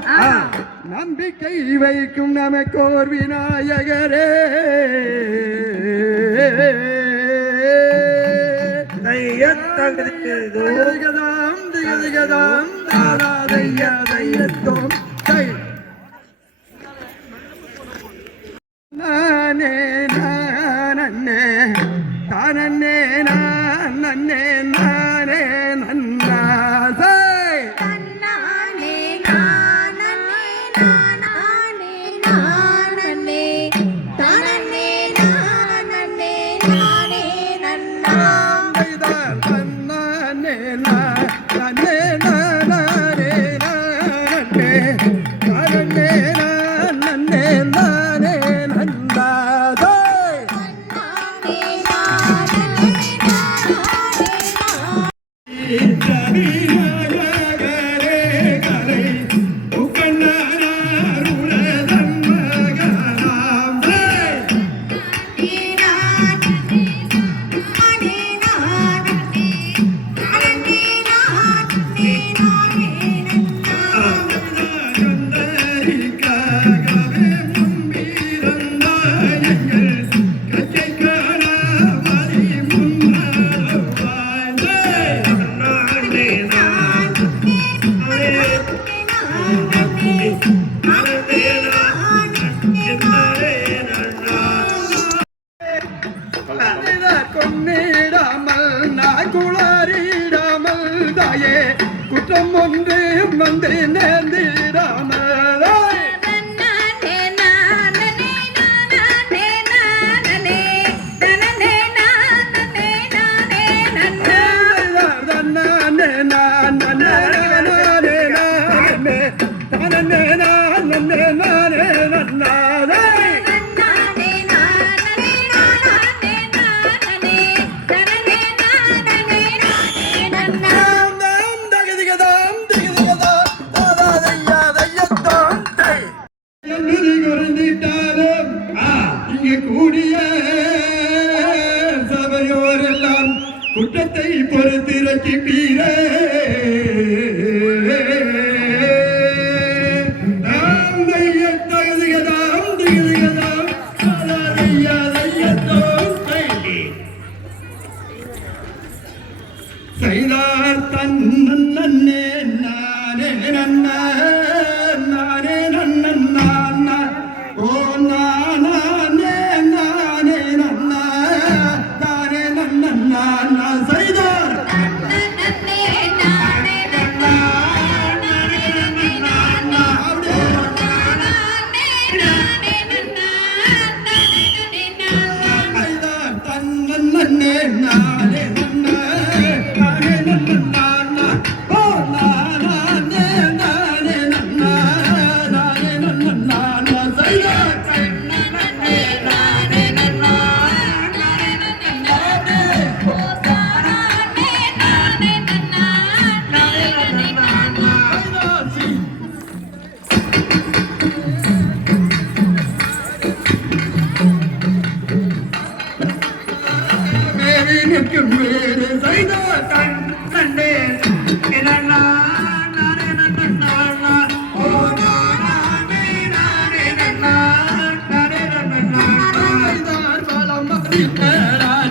வரும் நம்பிக்கை வைக்கும் நமக்கோர் விநாயகரே. திகதாம் திகதாம் தாராதையா தையத்தோம். தை. இங்கு கூடிய சபையோரெல்லாம் குற்றத்தை பொறுத்திறக்கி Bire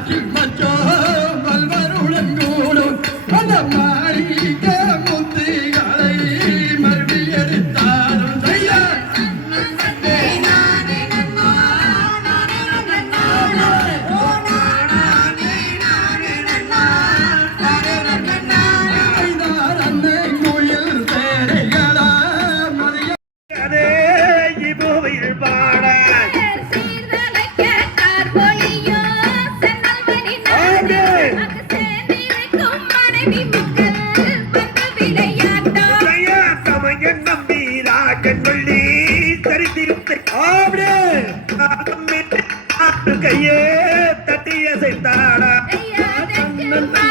Thank you. no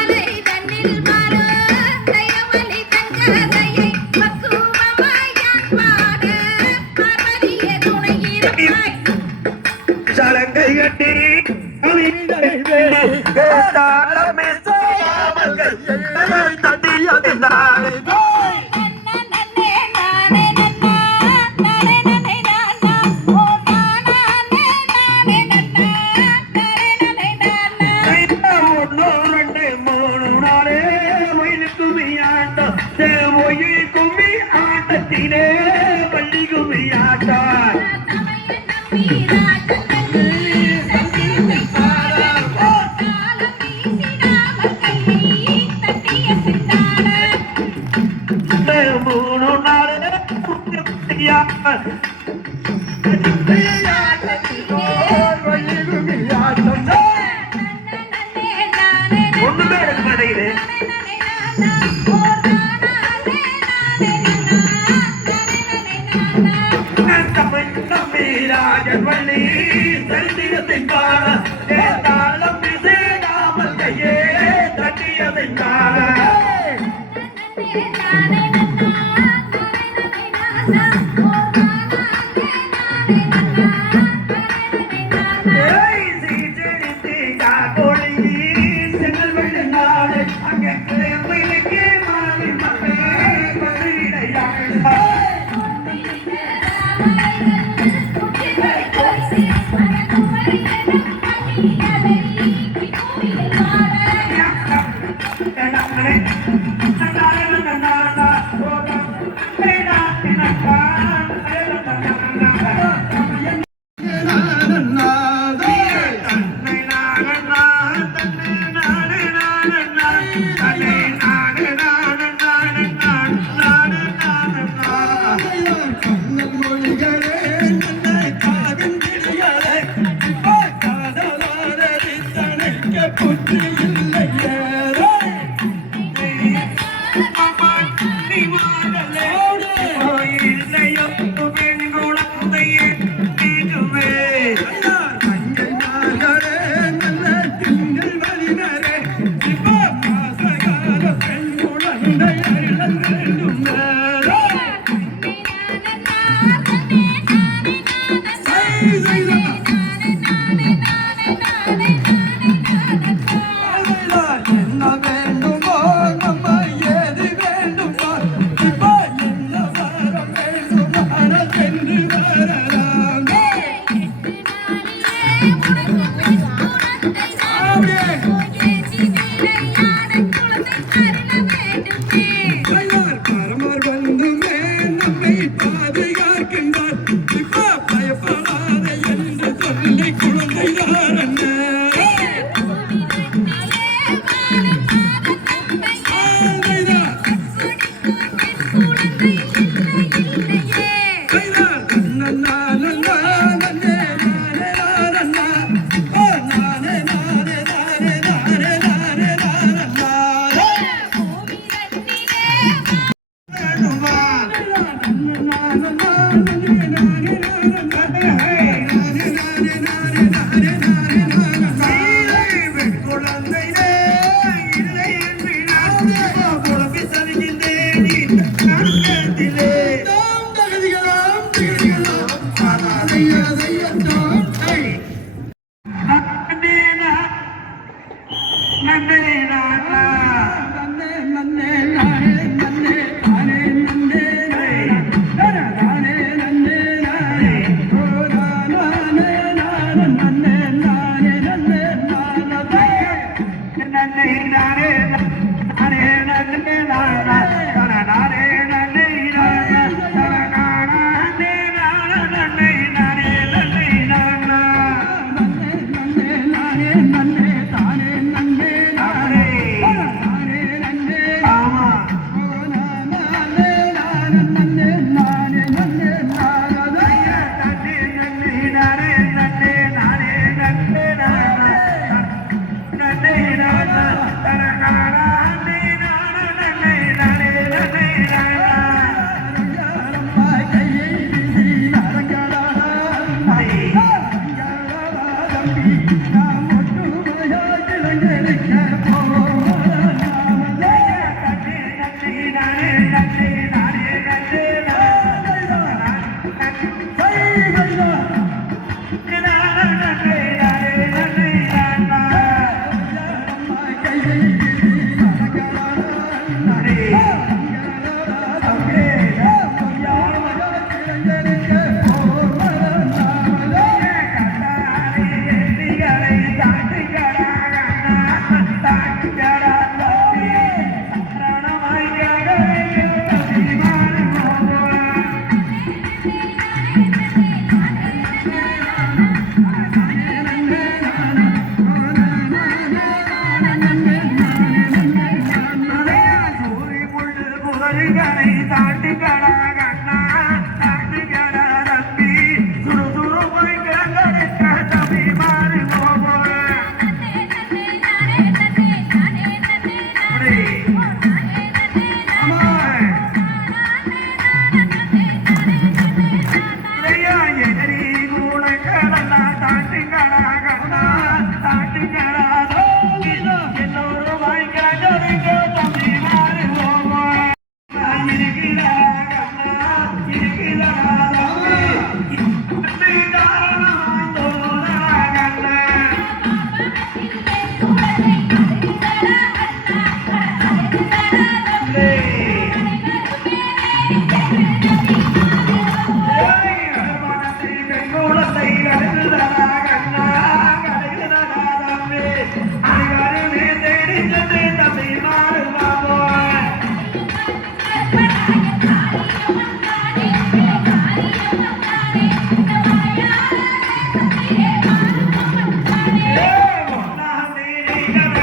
Vai. Olha, né? America. Thank you.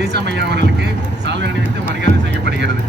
பெரி அவர்களுக்கு சால்வை அணிவித்து மரியாதை செய்யப்படுகிறது.